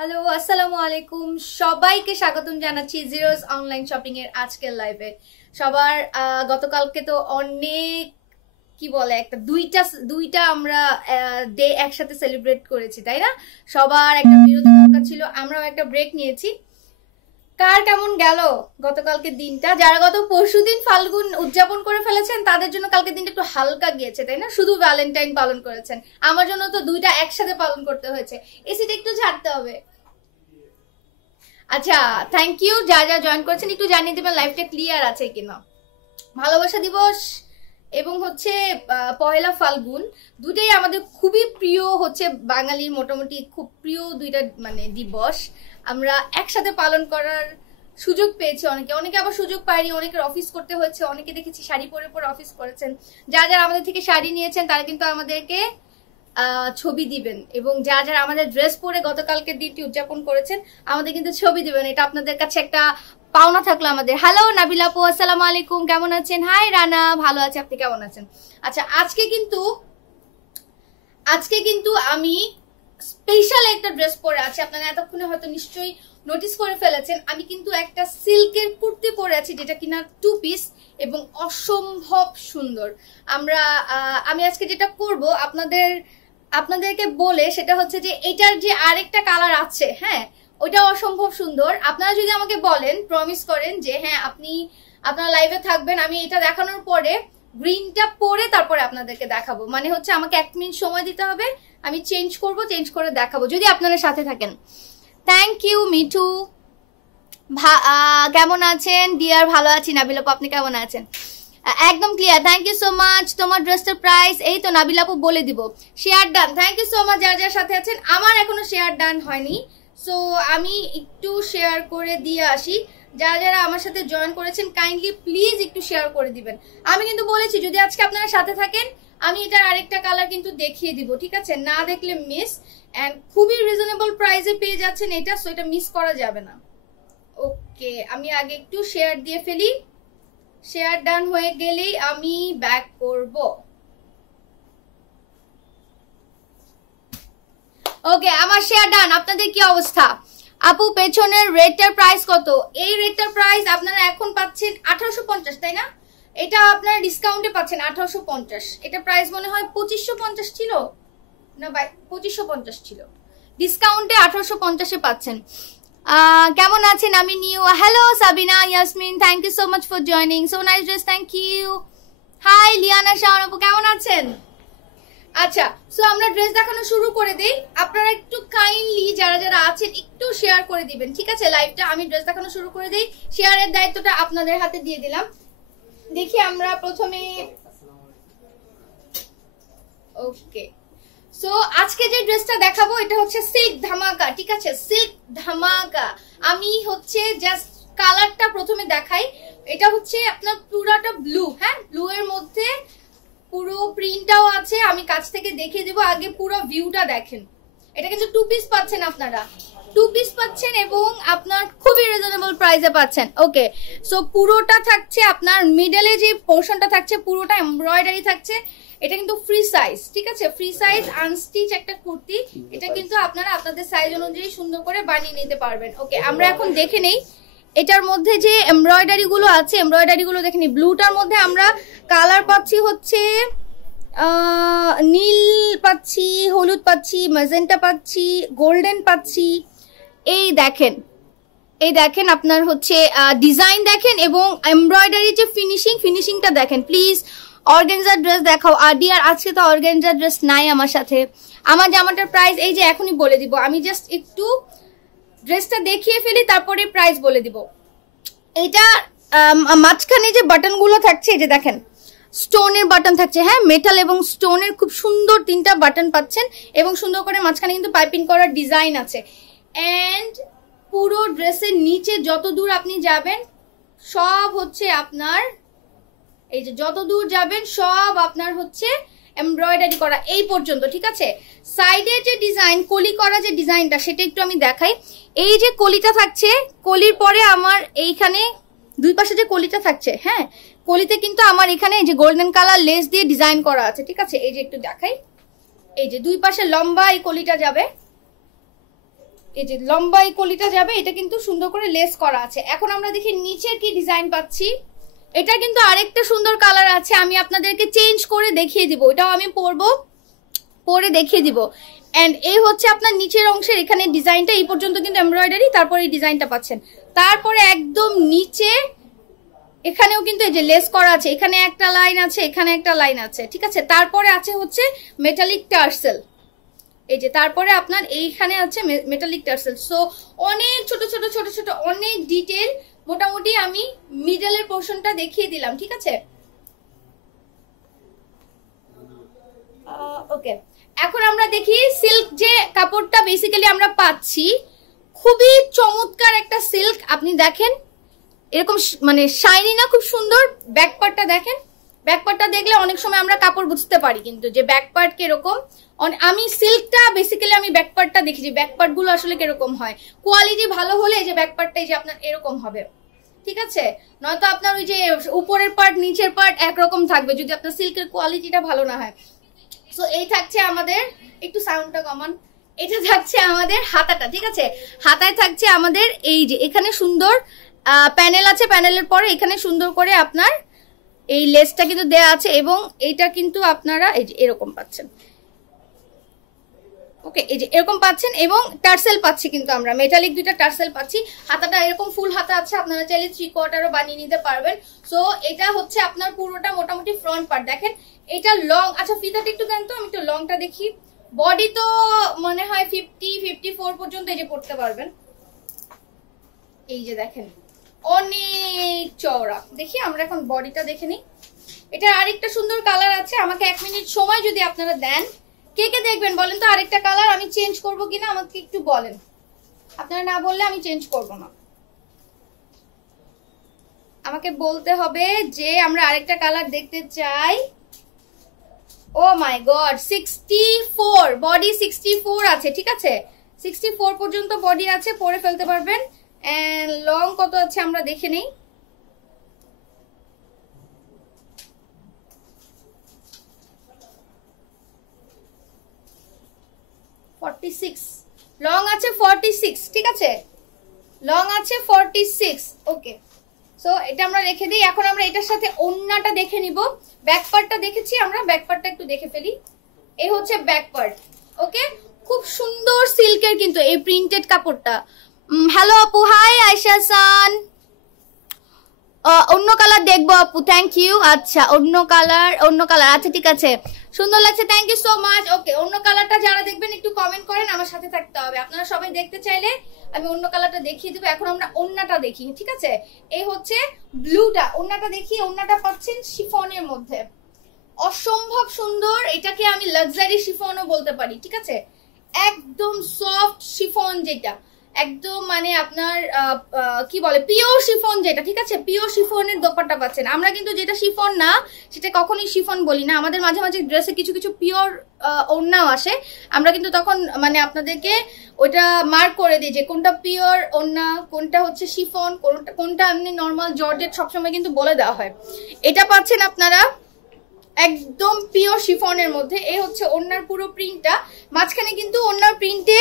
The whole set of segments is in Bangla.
হ্যালো, আসসালামু আলাইকুম। সবাইকে স্বাগতম জানাচ্ছি জিরোস অনলাইন শপিং এর আজকের লাইভে। সবার গতকালকে তো অনেক কি বলে একটা দুইটা আমরা ডে একসাথে সেলিব্রেট করেছি, তাই না? সবার একটা বিরতি দরকার ছিল, আমরাও একটা ব্রেক নিয়েছি। কার কেমন গেল গতকালকে দিনটা? যারা গত পরশুদিন ফাল্গুন উদযাপন করে ফেলেছেন তাদের জন্য কালকে দিনটা একটু হালকা গিয়েছে, তাই না? শুধু ভ্যালেন্টাইন পালন করেছেন, আমার জন্য তো দুইটা একসাথে পালন করতে হয়েছে। এসিটা একটু ঝাড়তে হবে। আচ্ছা, থ্যাংক ইউ যা জয়েন করেছেন, একটু জানিয়ে দেবেন লাইভটা ক্লিয়ার আছে কিনা। ভালোবাসা দিবস এবং হচ্ছে পয়লা ফাল্গুন দুটোই আমাদের খুবই প্রিয়, হচ্ছে বাঙালির মোটামুটি খুব প্রিয় দুইটা মানে দিবস। আমরা একসাথে পালন করার সুযোগ পেয়েছি, অনেকে আবার সুযোগ পায়নি, অনেকের অফিস করতে হয়েছে, অনেকে দেখেছি শাড়ি পরে পরে অফিস করেছেন। যারা আমাদের থেকে শাড়ি নিয়েছেন তারা কিন্তু আমাদেরকে ছবি দিবেন, এবং যারা আমাদের ড্রেস পরে গতকালকে দিনটি উদযাপন করেছেন আমাদের কিন্তু ছবি দিবেন। এটা আপনাদের কাছে একটা পাওনা থাকলো আমাদের। হ্যালো নাবিল আপু, আসসালামু আলাইকুম, কেমন আছেন? হাই রানা, ভালো আছে, আপনি কেমন আছেন? আচ্ছা, আজকে কিন্তু আমি স্পেশাল একটা ড্রেস পরে আছি। আপনারা এতক্ষণে হয়তো নিশ্চয়ই নোটিস করে ফেলেছেন, আমি কিন্তু একটা সিল্কের কুর্তি পরে আছি, যেটা কিনা 2 পিস এবং অসম্ভব সুন্দর। আমি আজকে যেটা করব আপনাদেরকে বলে, সেটা হচ্ছে যে এটার যে আরেকটা কালার আছে, হ্যাঁ, ওইটা অসম্ভব সুন্দর। আপনারা যদি আমাকে বলেন, প্রমিস করেন যে হ্যাঁ আপনারা লাইভে থাকবেন, আমি এটা দেখানোর পরে গ্রিনটা পরে তারপরে আপনাদেরকে দেখাবো। মানে হচ্ছে আমাকে 1 মিনিট সময় দিতে হবে, আমি চেঞ্জ করে দেখাবো যদি আপনারা সাথে থাকেন। থ্যাংক ইউ মিঠু, কেমন আছেন ডিয়ার? ভালো আছি নাবিল আপু, আপনি কেমন আছেন? একদম clear, thank you so much. তোমার ড্রেসটার প্রাইস এই তো নাবিল আপু বলে দিব। Share done, thank you so much যার সাথে আছেন। আমার এখনো শেয়ার ডান হয়নি, সো আমি একটু শেয়ার করে দিয়ে আসি। যারা আমার সাথে জয়েন করেছেন কাইন্ডলি প্লিজ একটু শেয়ার করে দিবেন। আমি কিন্তু বলেছি যদি আজকে আপনারা সাথে থাকেন আমি এটার আরেকটা কালার কিন্তু দেখিয়ে দিব, ঠিক আছে? না দেখলে মিস। এন্ড খুবই রিজনেবল প্রাইসে পেয়ে যাচ্ছেন এটা, সো এটা মিস করা যাবে না। ওকে, আমি আগে একটু শেয়ার দিয়ে ফেলি। শেয়ার ডান হয়ে গেলেই আমি ব্যাক করব। ওকে, আমার শেয়ার ডান। আপনাদের কি অবস্থা? আপু পেছনের রেডটার প্রাইস কত? এই রেডটার প্রাইস আপনারা এখন পাচ্ছেন 1850, তাই না? এটা আপনারা ডিসকাউন্টে পাচ্ছেন 1850। এটা প্রাইস মনে হয় 2550 ছিল না ভাই, 2550 ছিল, ডিসকাউন্টে 1850-এ পাচ্ছেন। কেমন আছেন? আমি new. Hello Sabina Yasmin, thank you so much for joining, so nice dress, thank you. Hi Liana Shaon আপু, কেমন আছেন? আচ্ছা, সো আমরা ড্রেস দেখানো শুরু করে দেই। আপনারা একটু কাইন্ডলি যারা আছেন একটু শেয়ার করে দিবেন, ঠিক আছে? লাইভটা আমি ড্রেস দেখানো শুরু করে দেই, শেয়ারের দায়িত্বটা আপনাদের হাতে দিয়ে দিলাম। দেখি আমরা প্রথমে, ওকে, সো আজকে যে ড্রেসটা দেখাবো এটা হচ্ছে সিল্ক ধামাকা, ঠিক আছে? সিল্ক ধামাকা। আমি হচ্ছে জাস্ট কালারটা প্রথমে দেখাই। এটা হচ্ছে আপনার পুরাটা ব্লু, হ্যাঁ, ব্লু এর মধ্যে পুরো প্রিন্টটাও আছে। আমি কাছ থেকে দেখিয়ে দেবো, আগে পুরো ভিউটা দেখেন। এটা কিন্তু 2 পিস পাচ্ছেন, আপনারা 2 পিস পাচ্ছেন এবং আপনার খুবই রিজনেবল প্রাইসে পাচ্ছেন। ওকে, সো পুরোটা থাকছে আপনার মিডলে যে পোর্শনটা থাকছে পুরোটা এমব্রয়ডারি থাকছে। এটা কিন্তু ফ্রি সাইজ, ঠিক আছে? ফ্রি সাইজ আনস্টিচ একটা কুর্তি। এটা কিন্তু আপনারা আপনাদের সাইজ অনুযায়ী সুন্দর করে বানিয়ে নিতে পারবেন। ওকে, আমরা এখন দেখে নেই এটার মধ্যে যে এমব্রয়ডারি গুলো আছে, এমব্রয়ডারি গুলো দেখে নিই। ব্লুটার মধ্যে আমরা কালার পাচ্ছি হচ্ছে নীল পাচ্ছি, হলুদ পাচ্ছি, ম্যাজেন্টা পাচ্ছি, গোল্ডেন পাচ্ছি। এই দেখেন আপনার হচ্ছে ডিজাইন দেখেন এবং এমব্রয়ডারি যে ফিনিশিংটা দেখেন। প্লিজ অর্গানজার ড্রেস দেখাও। আর ডিয়ার আজকে তো অর্গানজার ড্রেস নাই আমার সাথে। আমার জামাটার প্রাইস এই যে এখনই বলে দিব, আমি জাস্ট একটু ড্রেসটা দেখিয়ে ফেলি তারপরে প্রাইস বলে দিব। এটা মাঝখানে যে বাটনগুলো থাকছে, এই যে দেখেন স্টোনের বাটন থাকছে, হ্যাঁ, মেটাল এবং স্টোনের খুব সুন্দর 3টা বাটন পাচ্ছেন এবং সুন্দর করে মাঝখানে কিন্তু পাইপিং করার ডিজাইন আছে। এন্ড পুরো ড্রেসের নিচে যত দূর আপনি যাবেন সব হচ্ছে আপনার, এই যে যত দূর যাবেন সব আপনার হচ্ছে এমব্রয়ডারি করা এই পর্যন্ত, ঠিক আছে? সাইডে যে ডিজাইন কলি করা যে ডিজাইনটা সেটা একটু আমি দেখাই। এই যে কলিটা থাকছে, কলির পরে আমার এইখানে 2 পাশে যে কলিটা থাকছে, হ্যাঁ, কলিতে কিন্তু আমার এখানে এই যে গোল্ডেন কালার লেস দিয়ে ডিজাইন করা আছে, ঠিক আছে? এই যে একটু দেখাই, এই যে 2 পাশে লম্বা এই কলিটা যাবে, এই যে লম্বা এই কলিটা যাবে, এটা কিন্তু সুন্দর করে লেস করা আছে। এখন আমরা দেখি নিচের কি ডিজাইন পাচ্ছি। এটা কিন্তু আরেকটা সুন্দর কালার আছে, আমি আপনাদেরকে চেঞ্জ করে দেখিয়ে দিব, এটাও আমি পরে দেখিয়ে দিব। এন্ড এই হচ্ছে আপনার নিচের অংশের এখানে ডিজাইনটা, এই পর্যন্ত কিন্তু এমব্রয়ডারি, তারপরে এই ডিজাইনটা পাচ্ছেন। তারপরে একদম নিচে এখানেও কিন্তু এই যে লেস করা আছে, এখানে একটা লাইন আছে, এখানে একটা লাইন আছে, ঠিক আছে। তারপরে আছে হচ্ছে মেটালিক টার্সেল, এই যে তারপরে আপনার এইখানে আছে মেটালিক টার্সেল। সো অনেক ছোট ছোট ছোট ছোট অনেক ডিটেল, মোটামুটি আমি মিডলের পোর্শনটা দেখিয়ে দিলাম, ঠিক আছে। ওকে, এখন আমরা দেখি সিল্ক যে কাপড়টা বেসিক্যালি আমরা পাচ্ছি, খুবই চমৎকার একটা সিল্ক। আপনি দেখেন এরকম মানে শাইনি না, খুব সুন্দর। ব্যাক পার্টটা দেখেন, ব্যাক পার্টটা দেখলে অনেক সময় আমরা কাপড় বুঝতে পারি কিন্তু যে ব্যাক পার্ট কিরকম। আমি সিল্কটা বেসিক্যালি আমি ব্যাক পার্টটা দেখেছি, ব্যাক পার্ট গুলো আসলে কিরকম হয়। কোয়ালিটি ভালো হলে এই যে ব্যাক পার্টটা এই যে আপনার এরকম হবে, ঠিক আছে। নয়তো আপনার ওই যে উপরের পার্ট নিচের পার্ট একরকম থাকবে যদি আপনার সিল্কের কোয়ালিটিটা ভালো না হয়। সো এই থাকছে আমাদের, একটু সাউন্ডটা কমান, এটা থাকছে আমাদের হাতাটা, ঠিক আছে। হাতায় থাকছে আমাদের এই যে এখানে সুন্দর প্যানেল আছে, প্যানেলের পরে এখানে সুন্দর করে আপনার এই লেসটা কিন্তু দেয়া আছে, এবং এইটা কিন্তু আপনারা এই যে এরকম পাচ্ছেন। ওকে, এই যে এরকম পাচ্ছেন, এবং টার্সেল পাচ্ছি কিন্তু আমরা মেটালিক দুইটা টার্সেল পাচ্ছি। হাতাটা এরকম ফুল হাতা আছে, আপনারা চাইলে 3/4ও বানিয়ে নিতে পারবেন। সো এটা হচ্ছে আপনার পুরোটা মোটামুটি ফ্রন্ট পার্ট। দেখেন এটা লং, আচ্ছা ফিতাটা একটু দেন তো, আমি একটু লংটা দেখি। বডি তো মনে হয় 50-54 পর্যন্ত এই যে পড়তে পারবেন। এই যে দেখেন অনেক চওড়া। দেখি আমরা এখন বডিটা দেখে নিই। এটা আরেকটা সুন্দর কালার আছে, আমাকে 1 মিনিট সময় যদি আপনারা দেন। কে কে দেখবেন বলেন তো আরেকটা কালার আমি চেঞ্জ করব কিনা, আমাকে একটু বলেন। আপনারা না বললে আমি চেঞ্জ করব না, আমাকে বলতে হবে যে আমরা আরেকটা কালার দেখতে চাই। ও মাই গড, 64 বডি, 64 আছে, ঠিক আছে। 64 পর্যন্ত বডি আছে, পরে ফেলতে পারবেন। এন্ড লং কত আছে আমরা দেখে নেই। লং আছে 46, ঠিক আছে, লং আছে 46। ওকে, সো এটা আমরা রেখে দিই। এখন আমরা এটার সাথে ওন্নাটা দেখে নিব। ব্যাক পার্টটা দেখেছি আমরা, ব্যাক পার্টটা একটু দেখে ফেলি। এই হচ্ছে ব্যাক পার্ট। ওকে, খুব সুন্দর সিল্কের কিন্তু এই প্রিন্টেড কাপড়টা। হ্যালো আপু, হাই আয়শা সান। অন্য কালার দেখবো আপু, থ্যাংক ইউ। আচ্ছা অন্য কালার, আচ্ছা ঠিক আছে, সুন্দর লাগছে, থ্যাংক ইউ সো মাচ। ওকে, অন্য কালারটা যারা দেখবেন একটু কমেন্ট করেন, আমার সাথে থাকতে হবে। আপনারা সবাই দেখতে চাইলে আমি অন্য কালারটা দেখিয়ে দেবো। এখন আমরা ওন্নাটা দেখি, ঠিক আছে। এই হচ্ছে ব্লুটা, ওন্নাটা দেখি। ওন্নাটা পাচ্ছেন শিফনের মধ্যে, অসম্ভব সুন্দর। এটাকে আমি লাক্সারি শিফনও বলতে পারি, ঠিক আছে। একদম সফট শিফন, যেটা একদম মানে আপনার কি বলে পিওর শিফন যেটা, ঠিক আছে। পিওর শিফনের দোপাট্টা পাচ্ছেন। আমরা কিন্তু যেটা শিফন না সেটা কখনোই শিফন বলি না। আমাদের মাঝে মাঝে ড্রেসে কিছু কিছু পিওর ওড়নাও আসে, আমরা কিন্তু তখন মানে আপনাদেরকে ওইটা মার্ক করে দিই যে কোনটা পিওর ওড়না, কোনটা হচ্ছে শিফন, কোনটা এমনি নর্মাল জর্জেট, সবসময় কিন্তু বলে দেওয়া হয়। এটা পাচ্ছেন আপনারা একদম পিওর শিফনের মধ্যে। এই হচ্ছে ওড়নার পুরো প্রিন্টটা। মাঝখানে কিন্তু ওড়নার প্রিন্টে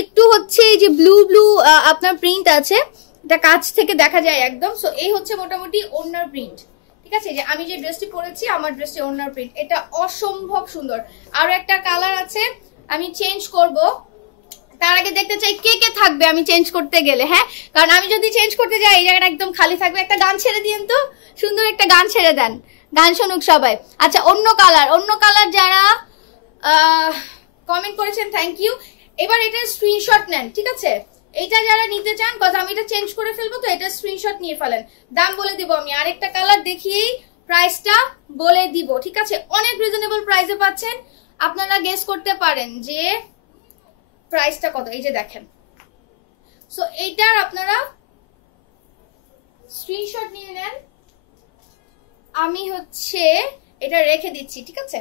একটু হচ্ছে এই যে ব্লু ব্লু আপনার প্রিন্ট আছে, এটা কাছ থেকে দেখা যায় একদম। সো এই হচ্ছে মোটামুটি ওড়নার প্রিন্ট, ঠিক আছে। যে আমি যে ড্রেসটি পরেছি, আমার ড্রেসটি ওড়নার প্রিন্ট, এটা অসম্ভব সুন্দর। আরো একটা কালার আছে, আমি চেঞ্জ করব। তার আগে দেখতে চাই কে কে থাকবে আমি চেঞ্জ করতে গেলে, হ্যাঁ। কারণ আমি যদি চেঞ্জ করতে যাই এই জায়গাটা একদম খালি থাকবে। একটা গান ছেড়ে দিন তো, সুন্দর একটা গান ছেড়ে দেন, গান শুনুক সবাই। আচ্ছা অন্য কালার যারা কমেন্ট করেছেন থ্যাংক ইউ। এবার এটা স্ক্রিনশট নেন, ঠিক আছে। এইটা যারা নিতে চান, কজ আমি এটা চেঞ্জ করে ফেলবো, তো এটা স্ক্রিনশট নিয়ে ফেলেন। দাম বলে দিব আমি, আরেকটা কালার দেখিয়েই প্রাইসটা বলে দিব, ঠিক আছে। অনেক রিজনেবল প্রাইসে পাচ্ছেন, আপনারা গেস করতে পারেন যে প্রাইসটা কত। এই যে দেখেন, সো এইটার আপনারা স্ক্রিনশট নিয়ে নেন। আমি হচ্ছে এটা রেখে দিচ্ছি, ঠিক আছে।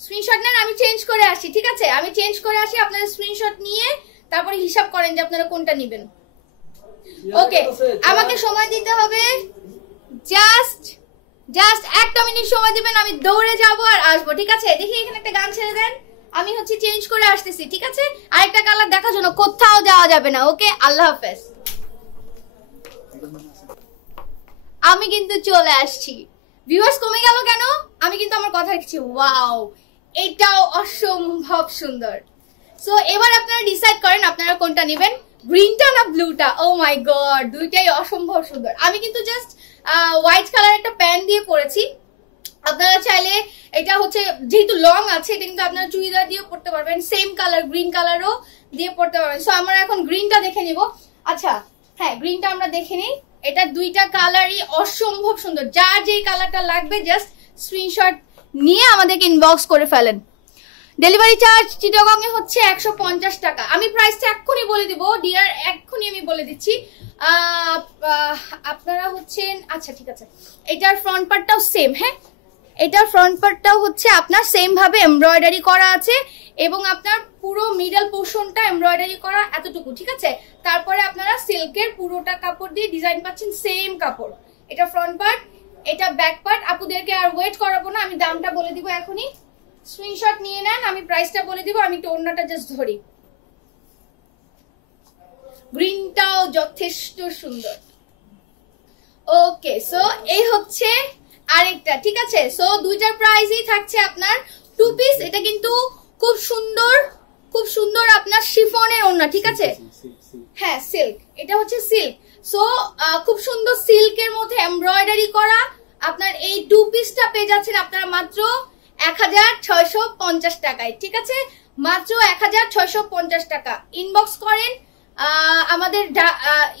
স্ক্রিনশট নেন, আমি চেঞ্জ করে আসি, ঠিক আছে। আমি চেঞ্জ করে আসি, আপনারা স্ক্রিনশট নিয়ে তারপরে হিসাব করেন যে আপনারা কোনটা নেবেন। ওকে, আমাকে সময় দিতে হবে জাস্ট 1 মিনিট সময় দিবেন, আমি দৌড়ে যাব আর আসবো, ঠিক আছে। দেখি এখানে একটা গান ছেড়ে দেন, আমি হচ্ছে চেঞ্জ করে আসতেছি, ঠিক আছে? আরেকটা কালার দেখার জন্য কোথাও যাওয়া যাবে না। ওকে, আল্লাহ হাফেজ। আমি কিন্তু চলে আসছি। ভিউয়ার্স কমে গেল কেন? আমি কিন্তু আমার কথা রেখেছি। ওয়াও, এটাও অসম্ভব সুন্দর। সো এবার আপনারা ডিসাইড করেন আপনারা কোনটা নেবেন, গ্রিনটা না ব্লুটা। ও মাই গড, দুইটাই অসম্ভব সুন্দর। আমি কিন্তু জাস্ট হোয়াইট কালার একটা প্যান্ট দিয়ে পরেছি। আপনারা চাইলে এটা হচ্ছে যেহেতু লং আছে, এটা কিন্তু আপনারা চুড়িদার দিয়ে পরতে পারবেন, সেম কালার গ্রিন কালারও দিয়ে পরতে পারবেন। সো আমরা এখন গ্রিনটা দেখে নিব। আচ্ছা হ্যাঁ, গ্রিনটা আমরা দেখে নিই। এটা দুইটা কালারই অসম্ভব সুন্দর। যার যেই কালারটা লাগবে জাস্ট স্ক্রিনশট নিয়ে আমাদেরকে ইনবক্স করে ফেলেন। ডেলিভারি চার্জ চিটাগং এ হচ্ছে 150 টাকা। আমি প্রাইসটা এক্ষুনি বলে দিব ডিয়ার, এক্ষুনি আমি বলে দিচ্ছি। আপনারা হচ্ছেন, আচ্ছা ঠিক আছে, এটার ফ্রন্ট পার্টটাও সেম। হ্যাঁ, এটার ফ্রন্ট পার্টটাও হচ্ছে আপনার সেম ভাবে এমব্রয়ডারি করা আছে এবং আপনার পুরো মিডল পোর্শনটা এমব্রয়ডারি করা এতটুকু, ঠিক আছে? তারপরে আপনারা সিল্কের পুরোটা কাপড় দিয়ে ডিজাইন পাচ্ছেন, সেম কাপড়। এটা ফ্রন্ট পার্ট, এটা ব্যাক পার্ট। আপুদেরকে আর ওয়েট করাবো না, আমি দামটা বলে দিব এখনই। স্ক্রিনশট নিয়ে নেন, আমি প্রাইসটা বলে দিব। আমি টোনটা জাস্ট ধরি। গ্রিনটাও যথেষ্ট সুন্দর। ওকে, সো এই হচ্ছে আরেকটা, ঠিক আছে? সো দুইটার প্রাইসই থাকছে আপনার 2 পিস। এটা কিন্তু খুব সুন্দর, খুব সুন্দর আপনার শিফনের ওড়না, ঠিক আছে? হ্যাঁ, সিল্ক, এটা হচ্ছে সিল্ক। সো খুব সুন্দর সিল্কের মধ্যে এমব্রয়ডারি করা আপনার এই 2 পিসটা পেয়ে যাচ্ছেন আপনারা মাত্র 1650 টাকায়, ঠিক আছে? মাত্র 1650 টাকা। ইনবক্স করেন। আমাদের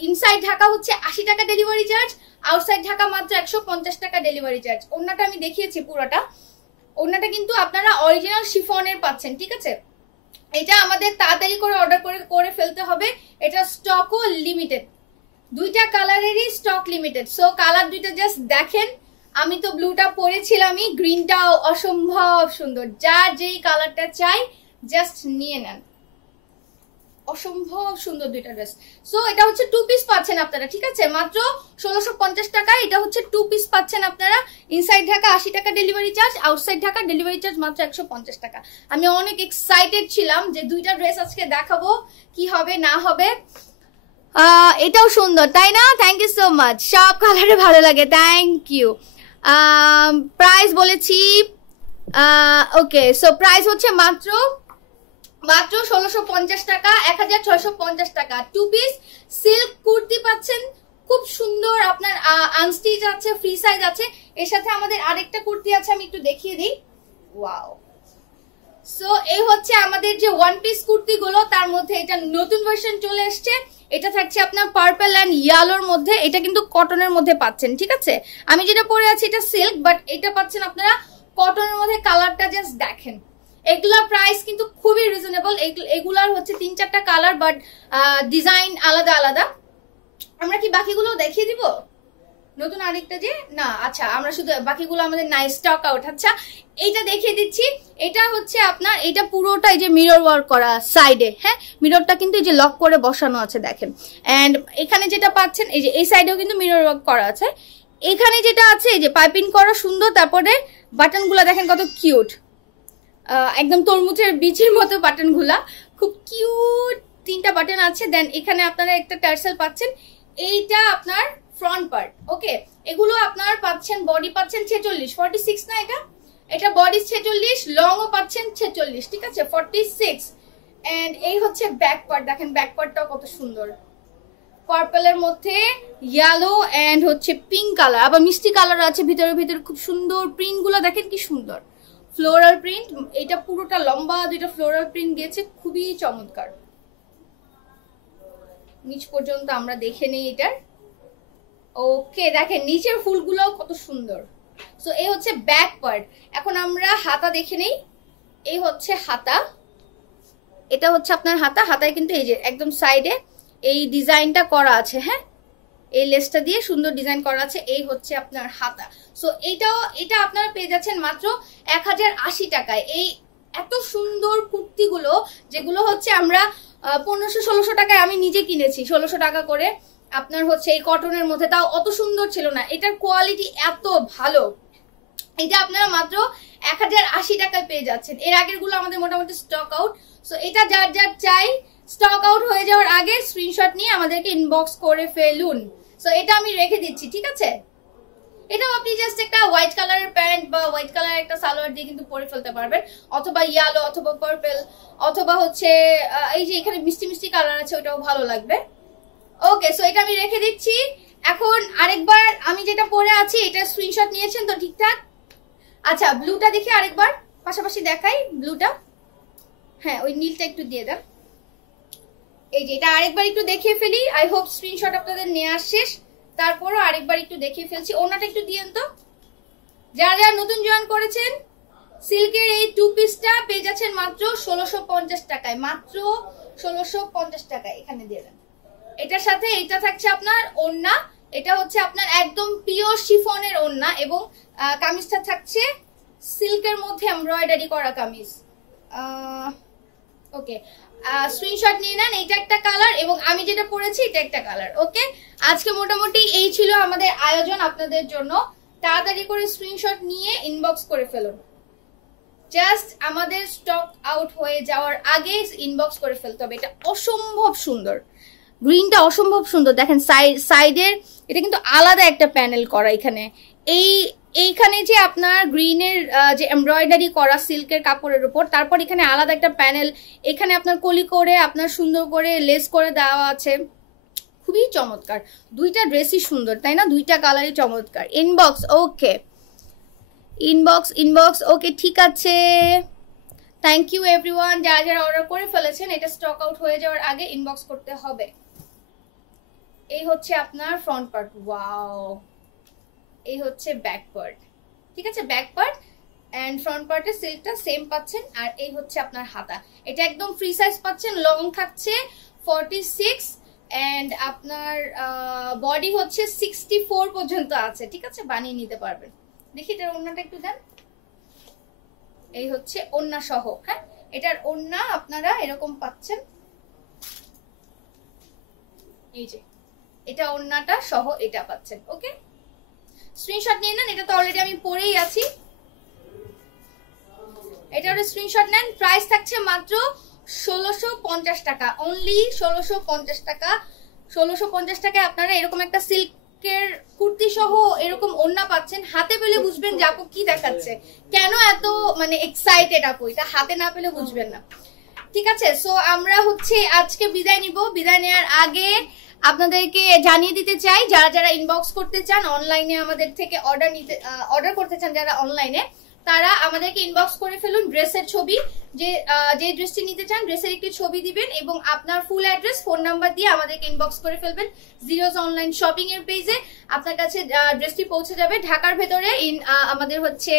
ইনসাইড ঢাকা হচ্ছে 80 টাকা ডেলিভারি চার্জ, আউটসাইড ঢাকা মাত্র 150 টাকা ডেলিভারি চার্জ। ওড়নাটা আমি দেখিয়েছি পুরোটা। ওড়নাটা কিন্তু আপনারা অরিজিনাল শিফনের পাচ্ছেন, ঠিক আছে? এটা আমাদের তাড়াতাড়ি করে অর্ডার করে ফেলতে হবে। এটা স্টকও লিমিটেড, দুইটা কালারেরই স্টক লিমিটেড। সো কালার দুইটা জাস্ট দেখেন। আমি তো ব্লুটা পরেছিলামই, গ্রিনটাও অসম্ভব সুন্দর। যার যেই কালারটা চাই জাস্ট নিয়ে নেন। অসম্ভব সুন্দর দুইটা ড্রেস। সো এটা হচ্ছে 2 পিস পাচ্ছেন আপনারা, ঠিক আছে? মাত্র 1650 টাকা। এটা হচ্ছে 2 পিস পাচ্ছেন আপনারা। ইনসাইড ঢাকা 80 টাকা delivery charge, outside Dhaka delivery charge মাত্র 150 টাকা। আমি অনেক এক্সাইটেড ছিলাম যে দুইটা ড্রেস আজকে দেখাবো, কি হবে না হবে। এটাও সুন্দর, তাই না? Thank you so much. সব কালারে ভালো লাগে, থ্যাংক ইউ। প্রাইস বলেছি। ওকে, সো প্রাইস হচ্ছে মাত্র 1650 টাকা, 1650 টাকা। 2 পিস সিল্ক কুর্তি পাচ্ছেন, খুব সুন্দর। আপনার আনস্টিচ আছে, ফ্রি সাইজ আছে। এর সাথে আমাদের আরেকটা কুর্তি আছে, আমি একটু দেখিয়ে দিই। ওয়াও, সো এই হচ্ছে আমাদের যে 1 পিস কুর্তি গুলো, তার মধ্যে এটা নতুন ভার্সন চলে এসছে। এটা থাকছে আপনার পার্পল এন্ড ইয়েলোর মধ্যে। এটা কিন্তু কটনের মধ্যে পাচ্ছেন, ঠিক আছে? আমি যেটা পরে আছি এটা সিল্ক, বাট এটা পাচ্ছেন আপনারা কটনের মধ্যে। কালারটা জাস্ট দেখেন। এগুলার প্রাইস কিন্তু খুবই রিজনেবল। এগুলার হচ্ছে 3-4টা কালার, বাট ডিজাইন আলাদা আলাদা। আমরা কি বাকিগুলো দেখিয়ে দিব? নতুন আরেকটা যে না, আচ্ছা আমরা শুধু বাকিগুলো আমাদের নাই, স্টক আউট। আচ্ছা এইটা দেখিয়ে দিচ্ছি। এটা হচ্ছে আপনার, এটা পুরোটাই যে মিরর ওয়ার্ক করা সাইডে। হ্যাঁ, মিররটা কিন্তু এই যে লক করে বসানো আছে, দেখেন। এন্ড এখানে যেটা পাচ্ছেন, এই যে এই সাইডেও কিন্তু মিরর ওয়ার্ক করা আছে। এখানে যেটা আছে এই যে পাইপিং করা সুন্দর। তারপরে বাটনগুলো দেখেন কত কিউট, একদম তরমুজের বীজের মতো বাটনগুলা, খুব কিউট। 3টা বাটন আছে। দেন এখানে আপনারা একটা টার্সেল পাচ্ছেন। এইটা আপনার ফ্রন্ট পার্ট। ওকে, এগুলো আপনার পাচ্ছেন, বডি পাচ্ছেন 46, 46 না, এটা বডি 46, লংও পাচ্ছেন 46, ঠিক আছে? 46। এন্ড এই হচ্ছে ব্যাক পার্ট। দেখেন ব্যাক পার্টটাও কত সুন্দর, পার্পলের মধ্যে ইয়েলো এন্ড হচ্ছে পিঙ্ক কালার, আবার মিষ্টি কালার আছে ভিতরে ভিতরে। খুব সুন্দর প্রিন্ট গুলো দেখেন কি সুন্দর, ফ্লোরাল প্রিন্ট। এটা পুরোটা লম্বা দুইটা ফ্লোরাল প্রিন্ট দিয়েছে, খুবই চমৎকার। নিচ পর্যন্ত আমরা দেখে নেই এটার। ওকে, দেখেন নিচের ফুলগুলো কত সুন্দর। সো এই হচ্ছে ব্যাক পার্ট। এখন আমরা হাতা দেখে নেই। এই হচ্ছে হাতা, এটা হচ্ছে আপনার হাতা। হাতায় কিন্তু এই যে একদম সাইডে এই ডিজাইনটা করা আছে। হ্যাঁ, এই লেসটা দিয়ে সুন্দর ডিজাইন করা আছে। এই হচ্ছে আপনার হাতা। সো এটা আপনারা পেয়ে যাচ্ছেন মাত্র 1080 টাকায়। এই এত সুন্দর কুর্তিগুলো, যেগুলো হচ্ছে আমরা 1500-1600 টাকায় আমি নিজে কিনেছি, 1600 টাকা করে। আপনার হচ্ছে এই কটনের মধ্যে, তাও অত সুন্দর ছিল না। এটার কোয়ালিটি এত ভালো, এটা আপনারা মাত্র 1080 টাকায় পেয়ে যাচ্ছেন। এর আগের গুলো আমাদের মোটামুটি স্টক আউট। সো এটা যার যার চাই স্টক আউট হয়ে যাওয়ার আগে স্ক্রিনশট নিয়ে আমাদেরকে ইনবক্স করে ফেলুন। সো এটা আমি রেখে দিচ্ছি, ঠিক আছে? এটাও আপনি জাস্ট একটা হোয়াইট কালারের প্যান্ট বা হোয়াইট কালারের একটা সালোয়ার দিয়ে কিন্তু পরে ফেলতে পারবেন, অথবা ইয়েলো অথবা পার্পল, অথবা হচ্ছে এই যে এখানে মিষ্টি মিষ্টি কালার আছে ওটাও ভালো লাগবে। ওকে, সো এটা আমি রেখে দিচ্ছি। এখন আরেকবার আমি যেটা পরে আছি এটা স্ক্রিনশট নিয়েছেন তো ঠিকঠাক? আচ্ছা, ব্লুটা দেখি আরেকবার পাশাপাশি দেখাই ব্লুটা। হ্যাঁ, ওই নীলটা একটু দিয়ে দেন। এই যে এটা আরেকবার একটু দেখিয়ে ফেলি। আই হোপ স্ক্রিনশট আপনাদের নেওয়া শেষ, তারপরও আরেকবার একটু দেখিয়ে ফেলছি। ওনাটা একটু দিয়েন তো। যারা যারা নতুন জয়েন করেছেন সিল্কের এই 2 পিসটা পেয়ে যাচ্ছেন মাত্র 1650 টাকায়, মাত্র 1650 টাকায়। এখানে দিয়ে দেন। এটার সাথে এটা থাকছে আপনার ওড়না, এটা হচ্ছে আপনার একদম পিওর শিফনের ওড়না, এবং কামিজটা থাকছে সিল্কের মধ্যে এমব্রয়ডারি করা কামিজ। ওকে, স্ক্রিনশট নিয়ে নেন। এটা একটা কালার এবং আমি যেটা পরেছি এটা একটা কালার। ওকে, আজকে মোটামুটি এই ছিল আমাদের আয়োজন আপনাদের জন্য। তাড়াতাড়ি করে স্ক্রিনশট নিয়ে ইনবক্স করে ফেলুন। জাস্ট আমাদের স্টক আউট হয়ে যাওয়ার আগে ইনবক্স করে ফেলতে হবে। এটা অসম্ভব সুন্দর, গ্রিনটা অসম্ভব সুন্দর। দেখেন সাইডের এটা কিন্তু আলাদা একটা প্যানেল করা। এখানে এইখানে যে আপনার গ্রিনের যে এমব্রয়ডারি করা সিল্কের কাপড়ের উপর, তারপর এখানে আলাদা একটা প্যানেল, এখানে আপনার কলি করে আপনার সুন্দর করে লেস করে দেওয়া আছে। খুবই চমৎকার, দুইটা ড্রেসই সুন্দর, তাই না? দুইটা কালারই চমৎকার। ইনবক্স, ওকে, ইনবক্স ওকে, ঠিক আছে। Thank you everyone. যারা যারা অর্ডার করে ফেলেছেন এটা স্টক আউট হয়ে যাওয়ার আগে ইনবক্স করতে হবে। এই হচ্ছে আপনার ফ্রন্ট পার্ট, ওয়াও। এই হচ্ছে ব্যাক পার্ট, ঠিক আছে? ব্যাক পার্ট এন্ড ফ্রন্ট পার্টের সিল্কটা সেম পাচ্ছেন। আর এই হচ্ছে আপনার হাতা, এটা একদম ফ্রি সাইজ পাচ্ছেন। লং থাকছে 46 এন্ড আপনার বডি হচ্ছে 64 পর্যন্ত আছে, ঠিক আছে? বানিয়ে নিতে পারবেন। দেখি এটার ওড়নাটা একটু দেন। এই হচ্ছে ওড়না সহ। হ্যাঁ, এটার ওড়না আপনারা এরকম পাচ্ছেন। এই যে এটা ওড়নাটা সহ এটা পাচ্ছেন। ওকে, স্ক্রিনশট নিয়ে নেন। এটা তো অলরেডি আমি পরেই আছি। এটার স্ক্রিনশট নেন। প্রাইস থাকছে মাত্র 1650 টাকা, অনলি 1650 টাকা। 1650 টাকায় আপনারা এরকম একটা সিল্কের কুর্তি সহ এরকম ওড়না পাচ্ছেন। হাতে পেলে বুঝবেন যে আপু কি দেখাচ্ছে, কেন এত মানে এক্সাইটেড আপু, এটা হাতে না পেলে বুঝবেন না, ঠিক আছে? সো আমরা হচ্ছে আজকে বিদায় নিব। বিদায় নেওয়ার আগে আপনাদেরকে জানিয়ে দিতে চাই, যারা যারা ইনবক্স করতে চান অনলাইনে আমাদের থেকে অর্ডার করতে চান, যারা অনলাইনে, তারা আমাদেরকে ইনবক্স করে ফেলুন। ড্রেসের ছবি, যে ড্রেসটি নিতে চান ড্রেসের একটি ছবি দিবেন এবং আপনার ফুল অ্যাড্রেস, ফোন নাম্বার দিয়ে আমাদেরকে ইনবক্স করে ফেলবেন। জিরোজ অনলাইন শপিং এর পেজে আপনার কাছে ড্রেসটি পৌঁছে যাবে। ঢাকার ভেতরে আমাদের হচ্ছে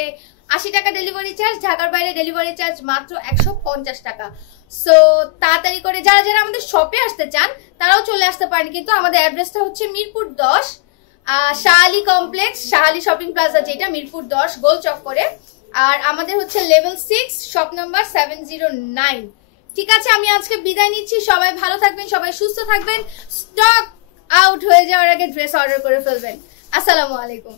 80 টাকা ডেলিভারি চার্জ, ঢাকার বাইরে ডেলিভারি চার্জ মাত্র 150 টাকা। সো তাড়াতাড়ি করে যারা যারা আমাদের শপে আসতে চান তারাও চলে আসতে পারেন, কিন্তু আমাদের অ্যাড্রেসটা হচ্ছে Mirpur 10, Shah Ali complex, Shah Ali shopping plaza, যেটা মিরপুর 10 গোল চক্করে। আর আমাদের হচ্ছে লেভেল 6, শপ নাম্বার 709। ঠিক আছে, আমি আজকে বিদায় নিচ্ছি। সবাই ভালো থাকবেন, সবাই সুস্থ থাকবেন। স্টক আউট হয়ে যাওয়ার আগে ড্রেস অর্ডার করে ফেলবেন। আসসালামু আলাইকুম।